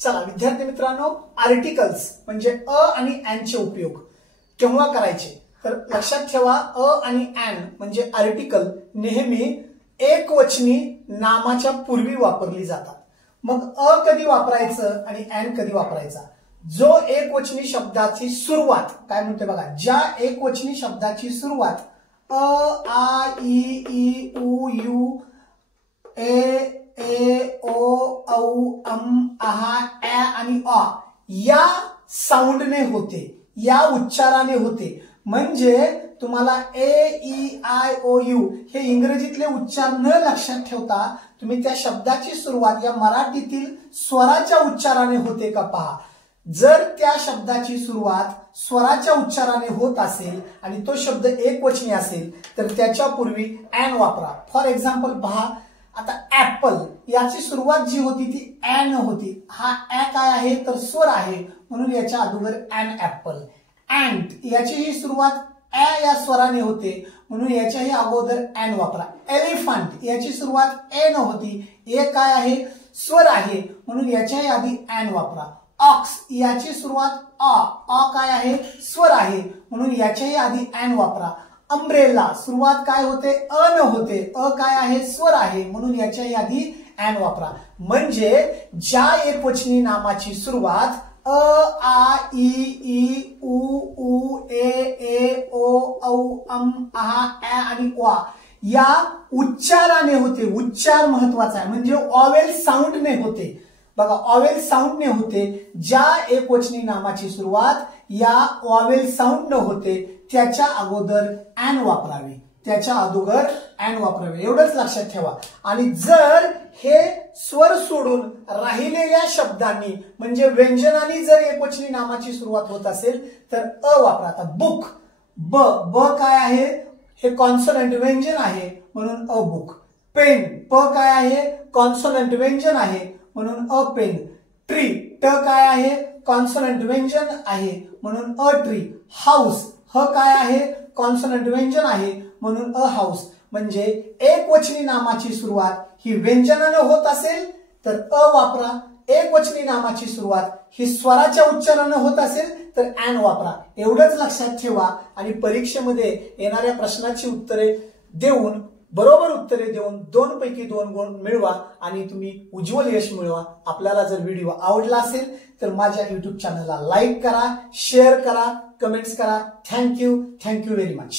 चला विद्यार्थी मित्रांनो, आर्टिकल्स म्हणजे अ आणि एन चे उपयोग केव्हा करायचे तर लक्षात ठेवा, अ आणि एन म्हणजे आर्टिकल नेहमी एकवचनी नामाच्या पूर्वी वापरली जातात। मग अ कधी वापरायचं आणि एन कधी वापरायचा? जो एकवचनी शब्दाची सुरुवात काय म्हणते बघा, ज्या एकवचनी शब्दाची सुरुवात अ आ इ ई उ यू ए ओ औ अम आहा ए आणि अ या साऊंडने होते, या उच्चाराने होते। म्हणजे तुम्हाला ए ई आय ओ यू हे इंग्रजीतले उच्चार न लक्षात ठेवता तुम्ही त्या शब्दाची सुरुवात या मराठीतील स्वराच्या उच्चाराने होते का पहा। जर त्या शब्दाची सुरुवात स्वराच्या उच्चाराने होत असेल आणि तो शब्द एकवचनी असेल तर त्याच्या पूर्वी एन वापरा। फॉर एक्झाम्पल पहा, आता ऍपल याची सुरुवात जी होती ती एन होती। हा ए काय आहे तर स्वर आहे, म्हणून याच्या अगोदर एन ऍपल। अँट याची ही सुरुवात ए या स्वराने होते, म्हणून याच्याही अगोदर एन वापरा। एलिफंट याची सुरुवात एन होती, ए काय आहे स्वर आहे, म्हणून याच्याही आधी एन वापरा। ऑक्स याची सुरुवात अ काय आहे स्वर आहे, म्हणून याच्याही आधी एन वापरा। अम्ब्रेला सुरुवात काय होते अ न होते, अ काय आहे स्वर आहे, म्हणून याच्याही आधी एन वापरा। म्हणजे ज्या एकवचनी नामाची सुरुवात अ आ इ ई उ ए ओ औ अम आहा ए आणि वा या उच्चाराने होते। उच्चार महत्वाचा आहे, म्हणजे ऑवेल साऊंडने होते। बघा, ऑवेल साऊंडने होते। ज्या एकवचनी नामाची सुरुवात या ऑवेल साऊंड न होते त्याच्या अगोदर एन वापरावी, त्याच्या अगोदर एन वापरावे, एवढंच लक्षात ठेवा। आणि जर हे स्वर सोडून राहिलेल्या शब्दांनी म्हणजे व्यंजनांनी जर एकवचनी नामाची सुरुवात होत असेल तर अ वापरा। आता बुक ब काय आहे हे कॉन्सोनंट व्यंजन आहे, म्हणून अ बुक। पेन प काय आहे कॉन्सोनंट व्यंजन आहे, म्हणून अ पेन। ट्री ट काय आहे कॉन्सोनंट व्यंजन आहे, म्हणून अ ट्री। हाऊस ह काय आहे कॉन्सोनंट व्यंजन आहे, म्हणून अ हाऊस। म्हणजे एकवचनी नामाची सुरुवात ही व्यंजनाने होत असेल तर अ वापरा, एकवचनी नामाची सुरुवात ही स्वराच्या उच्चाराने होत असेल तर एन वापरा। एवढंच लक्षात ठेवा आणि परीक्षेमध्ये येणाऱ्या प्रश्नाची उत्तरे देऊन बरोबर उत्तरे देऊन 2 पैकी 2 गुण मिळवा आणि तुम्ही उज्ज्वल यश मिळवा। आपल्याला जर व्हिडिओ आवडला असेल तर माझ्या YouTube चॅनलला लाईक करा, शेअर करा, कमेंट्स करा। Thank you very much.